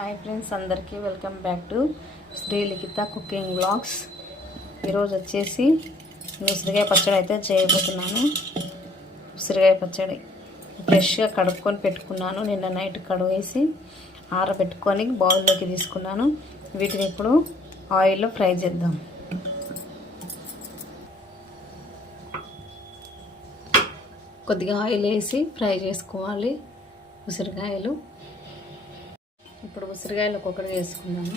Hi friends అందరికీ welcome back to Srilikhita cooking vlogs ఈరోజు వచ్చేసి ఉసిరికాయ పచ్చడి అయితే చేయబోతున్నాను. ఉసిరికాయ పచ్చడి ఫ్రెష్గా కడుక్కొని పెట్టుకున్నాను. నిన్న నైట్ కడుగేసి ఆరబెట్టుకొని బౌల్లోకి తీసుకున్నాను. వీటిని ఇప్పుడు ఆయిల్లో ఫ్రై చేద్దాం. కొద్దిగా ఆయిల్ వేసి ఫ్రై చేసుకోవాలి ఉసిరికాయలు ఇప్పుడు ఉసిరికాయలు ఒక్కొక్కటి వేసుకుందాము.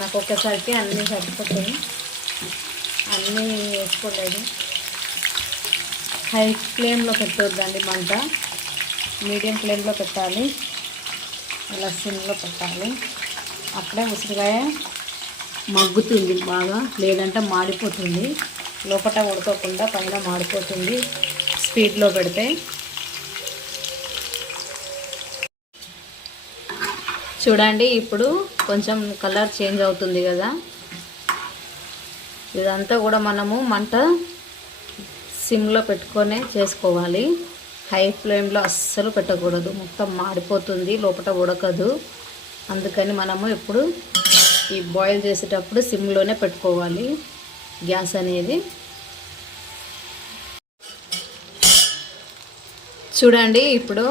నాకు ఒక్కసారికి అన్నీ సరిపోతాయి. అన్నీ వేసుకోలేదు. హై ఫ్లేమ్లో పెట్టొద్దండి మంట. మీడియం ఫ్లేమ్లో పెట్టాలి. ఇలా సిమ్లో పెట్టాలి. అప్పుడే ఉసిరికాయ మగ్గుతుంది బాగా లేదంటే మాడిపోతుంది. లోపల ఉడకకుండా పైన మాడిపోతుంది. స్పీడ్లో పెడితే చూడండి ఇప్పుడు కొంచెం కలర్ చేంజ్ అవుతుంది కదా. ఇదంతా కూడా మనము మంట సిమ్లో పెట్టుకొనే చేసుకోవాలి. హై ఫ్లేమ్లో అస్సలు పెట్టకూడదు. మొత్తం మాడిపోతుంది లోపల ఉడకదు. అందుకని మనము ఎప్పుడు ఈ బాయిల్ చేసేటప్పుడు సిమ్లోనే పెట్టుకోవాలి. గ్యాస్ అనేది. చూడండి ఇప్పుడు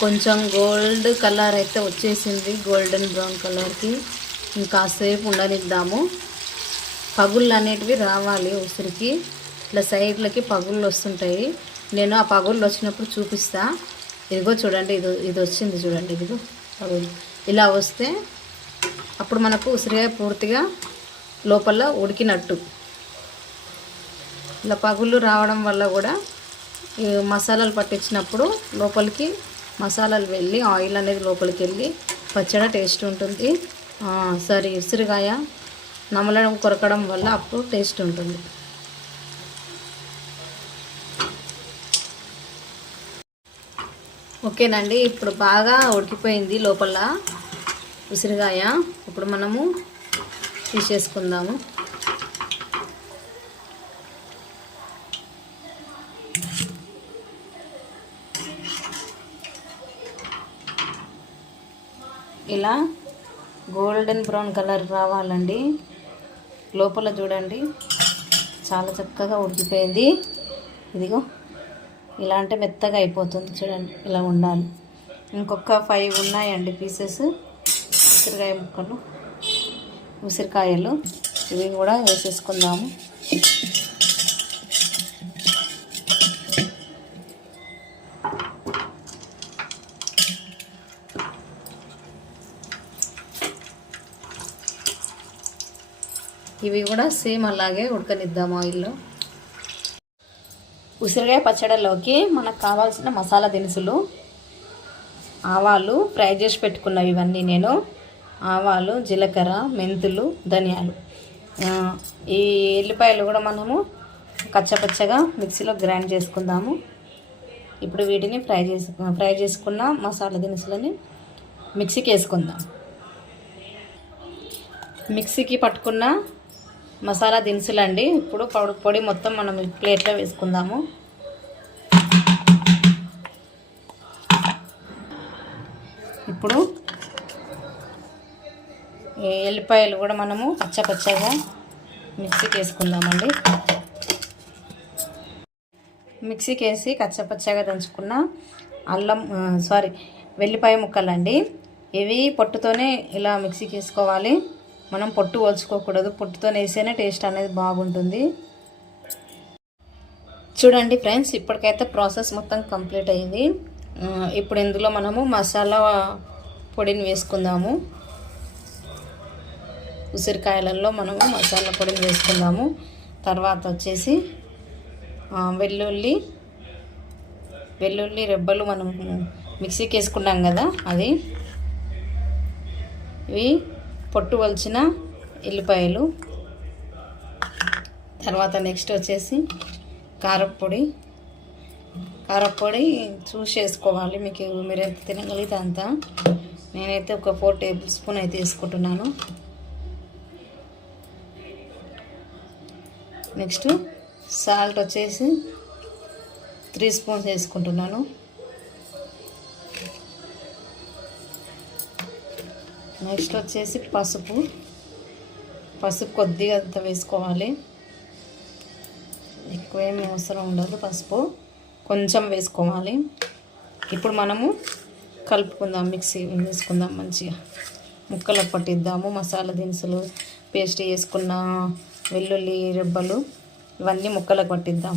కొంచెం గోల్డ్ కలర్ అయితే వచ్చేసింది గోల్డెన్ బ్రౌన్ కలర్కి. ఇంకాసేపు ఉండనిద్దాము. పగుళ్ళు అనేటివి రావాలి ఉసిరికి. ఇట్లా సైడ్లకి పగుళ్ళు వస్తుంటాయి నేను ఆ పగుళ్ళు వచ్చినప్పుడు చూపిస్తా. ఇదిగో చూడండి ఇది ఇది వచ్చింది చూడండి ఇదిగో పగుళ్ళు. ఇలా వస్తే అప్పుడు మనకు ఉసిరికాయ పూర్తిగా లోపల ఉడికినట్టు. ఇలా పగుళ్ళు రావడం వల్ల కూడా ఈ మసాలాలు పట్టించినప్పుడు లోపలికి మసాలాలు వెళ్ళి ఆయిల్ అనేది లోపలికి వెళ్ళి పచ్చడి టేస్ట్ ఉంటుంది. సరే ఉసిరికాయ నమలడం కొరకడం వల్ల అప్పుడు టేస్ట్ ఉంటుంది. ఓకేనండి ఇప్పుడు బాగా ఉడికిపోయింది లోపల ఉసిరికాయ ఇప్పుడు మనము తీసేసుకుందాము. ఇలా గోల్డెన్ బ్రౌన్ కలర్ రావాలండి. లోపల చూడండి చాలా చక్కగా ఉడికిపోయింది. ఇదిగో ఇలా అంటే మెత్తగా అయిపోతుంది చూడండి ఇలా ఉండాలి. ఇంకొక ఫైవ్ ఉన్నాయండి పీసెస్ ఉసిరికాయ ముక్కలు ఉసిరికాయలు. ఇవి కూడా వేసేసుకుందాము. ఇవి కూడా సేమ్ అలాగే ఉడకనిద్దాం ఆయిల్లో ఉసిరికాయ పచ్చడిలోకి మనకు కావాల్సిన మసాలా దినుసులు ఆవాలు ఫ్రై చేసి పెట్టుకున్నవి ఇవన్నీ నేను. ఆవాలు జీలకర్ర మెంతులు ధనియాలు. ఈ ఎల్లిపాయలు కూడా మనము కచ్చపచ్చగా మిక్సీలో గ్రైండ్ చేసుకుందాము. ఇప్పుడు వీటిని ఫ్రై చేసు ఫ్రై చేసుకున్న మసాలా దినుసులని మిక్సీకి వేసుకుందాం. మిక్సీకి పట్టుకున్న మసాలా దినుసులండి. ఇప్పుడు పొడి పొడి మొత్తం మనం ప్లేట్లో వేసుకుందాము. ఇప్పుడు ఎల్లిపాయలు కూడా మనము పచ్చపచ్చగా మిక్సీకి వేసుకుందామండి. మిక్సీకి వేసి కచ్చపచ్చగా దంచుకున్న అల్లం సారీ వెల్లిపాయ ముక్కలండి. ఇవి పొట్టుతోనే ఇలా మిక్సీకి వేసుకోవాలి. మనం పొట్టు వల్చుకోకూడదు పొట్టుతో వేస్తేనే టేస్ట్ అనేది బాగుంటుంది. చూడండి ఫ్రెండ్స్ ఇప్పటికైతే ప్రాసెస్ మొత్తం కంప్లీట్ అయింది. ఇప్పుడు ఇందులో మనము మసాలా పొడిని వేసుకుందాము. ఉసిరికాయలలో మనము మసాలా పొడిని వేసుకుందాము. తర్వాత వచ్చేసి వెల్లుల్లి వెల్లుల్లి రెబ్బలు మనం మిక్సీకి వేసుకున్నాం కదా అది. ఇవి పొట్టు వలిచిన ఎల్లిపాయలు. తర్వాత నెక్స్ట్ వచ్చేసి కారప్పొడి. కారప్పొడి చూసి వేసుకోవాలి మీకు మీరు ఎంత తినగలిగితే అంత. నేనైతే ఒక ఫోర్ టేబుల్ స్పూన్ అయితే వేసుకుంటున్నాను నెక్స్ట్ సాల్ట్ వచ్చేసి త్రీ స్పూన్స్ వేసుకుంటున్నాను. నెక్స్ట్ వచ్చేసి పసుపు. పసుపు కొద్దిగా అంత వేసుకోవాలి. ఎక్కువేమి అవసరం ఉండదు పసుపు. కొంచెం వేసుకోవాలి. ఇప్పుడు మనము కలుపుకుందాం మిక్సీ వేసుకుందాం మంచిగా. ముక్కలకు పట్టిద్దాము మసాలా దినుసులు పేస్ట్ వేసుకున్న వెల్లుల్లి రెబ్బలు ఇవన్నీ ముక్కలకు పట్టిద్దాం.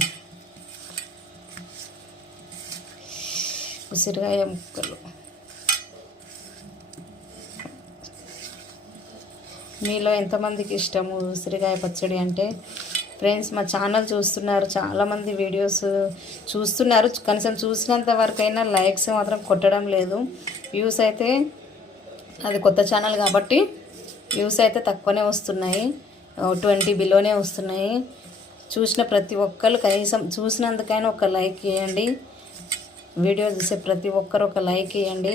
ఉసిరికాయ ముక్కలు. మీలో ఎంతమందికి ఇష్టము? ఉసిరికాయ పచ్చడి అంటే ఫ్రెండ్స్ మా ఛానల్ చూస్తున్నారు. చాలామంది వీడియోస్ చూస్తున్నారు. కనీసం చూసినంత వరకైనా లైక్స్ మాత్రం కొట్టడం లేదు. వ్యూస్ అయితే అది కొత్త ఛానల్ కాబట్టి వ్యూస్ అయితే తక్కువనే వస్తున్నాయి. ట్వంటీ బిలోనే వస్తున్నాయి. చూసిన ప్రతి ఒక్కరు కనీసం చూసినందుకైనా ఒక లైక్ ఇవ్వండి వీడియో చూసే ప్రతి ఒక్కరు ఒక లైక్ ఇవ్వండి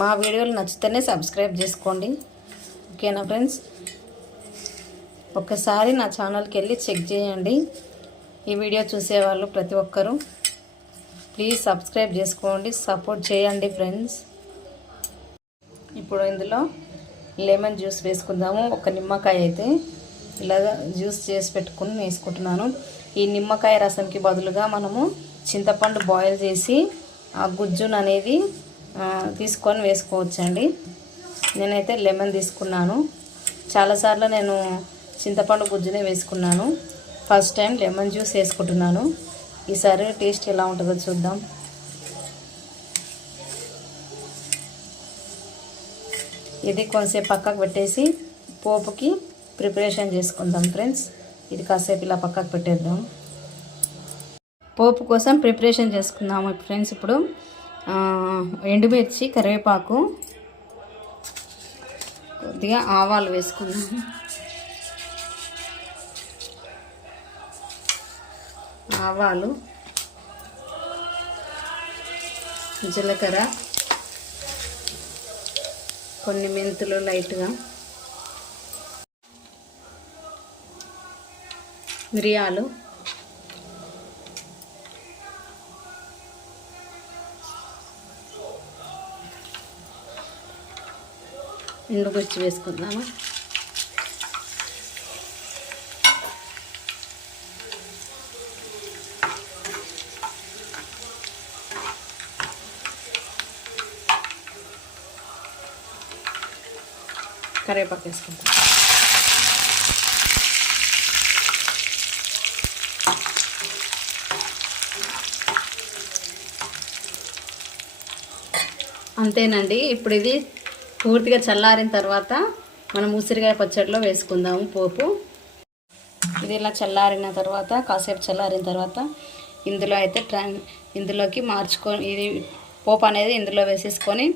మా వీడియోలు నచ్చితేనే సబ్స్క్రైబ్ చేసుకోండి. ఓకేనా ఫ్రెండ్స్? ఒక్కసారి నా ఛానల్కి వెళ్ళి చెక్ చేయండి. ఈ వీడియో చూసేవాళ్ళు ప్రతి ఒక్కరూ. ప్లీజ్ సబ్స్క్రైబ్ చేసుకోండి సపోర్ట్ చేయండి ఫ్రెండ్స్. ఇప్పుడు ఇందులో లెమన్ జ్యూస్ వేసుకుందాము. ఒక నిమ్మకాయ అయితే ఇలాగా జ్యూస్ చేసి పెట్టుకుని వేసుకుంటున్నాను. ఈ నిమ్మకాయ రసంకి బదులుగా మనము చింతపండు బాయిల్ చేసి ఆ గుజ్జును అనేది తీసుకొని వేసుకోవచ్చండి. నేనైతే లెమన్ తీసుకున్నాను. చాలాసార్లు నేను చింతపండు గుజ్జునే వేసుకున్నాను. ఫస్ట్ టైం లెమన్ జ్యూస్ వేసుకుంటున్నాను. ఈసారి టేస్ట్ ఎలా ఉంటుందో చూద్దాం. ఇది కొంతసేపు పక్కకు పెట్టేసి పోపుకి ప్రిపరేషన్ చేసుకుందాం ఫ్రెండ్స్. ఇది కాసేపు ఇలా పక్కకు పెట్టేద్దాం. పోపు కోసం ప్రిపరేషన్ చేసుకుందాము ఫ్రెండ్స్ ఇప్పుడు. ఎండుమిర్చి కరివేపాకు కొద్దిగా ఆవాలు వేసుకున్నాను. ఆవాలు జీలకర్ర కొన్ని మెంతులు లైట్గా మిరియాలు ఎండుమిర్చి వేసుకుందామా? కరివేపాకు వేసుకుంటాం అంతేనండి ఇప్పుడు ఇది పూర్తిగా చల్లారిన తర్వాత మనం ఉసిరికాయ పచ్చడిలో వేసుకుందాము పోపు. ఇది ఇలా చల్లారిన తర్వాత కాసేపు చల్లారిన తర్వాత ఇందులో అయితే ట్రాన్ ఇందులోకి మార్చుకొని ఇది పోపు అనేది ఇందులో వేసేసుకొని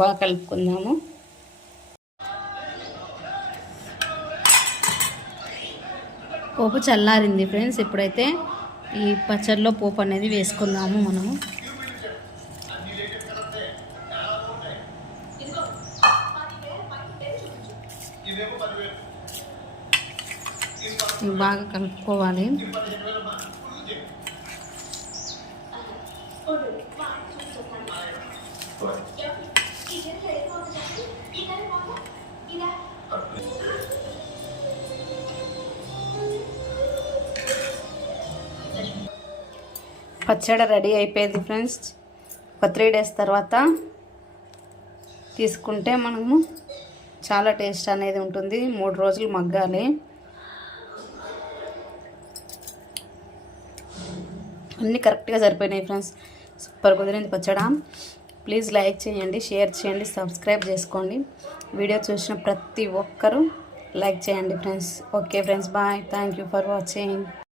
బాగా కలుపుకుందాము. పోపు చల్లారింది ఫ్రెండ్స్. ఇప్పుడైతే ఈ పచ్చడిలో పోపు అనేది వేసుకుందాము మనము. బాగా కలుపుకోవాలి. పచ్చడి రెడీ అయిపోయింది ఫ్రెండ్స్. ఒక త్రీ డేస్ తర్వాత తీసుకుంటే మనము చాలా టేస్ట్ అనేది ఉంటుంది. మూడు రోజులు మగ్గాలి. అన్నీ కరెక్ట్గా సరిపోయినాయి ఫ్రెండ్స్. సూపర్ కుదిరింది పచ్చడా. ప్లీజ్ లైక్ చేయండి షేర్ చేయండి సబ్స్క్రైబ్ చేసుకోండి. వీడియో చూసిన ప్రతి ఒక్కరూ లైక్ చేయండి friends. Okay friends bye. Thank you for watching.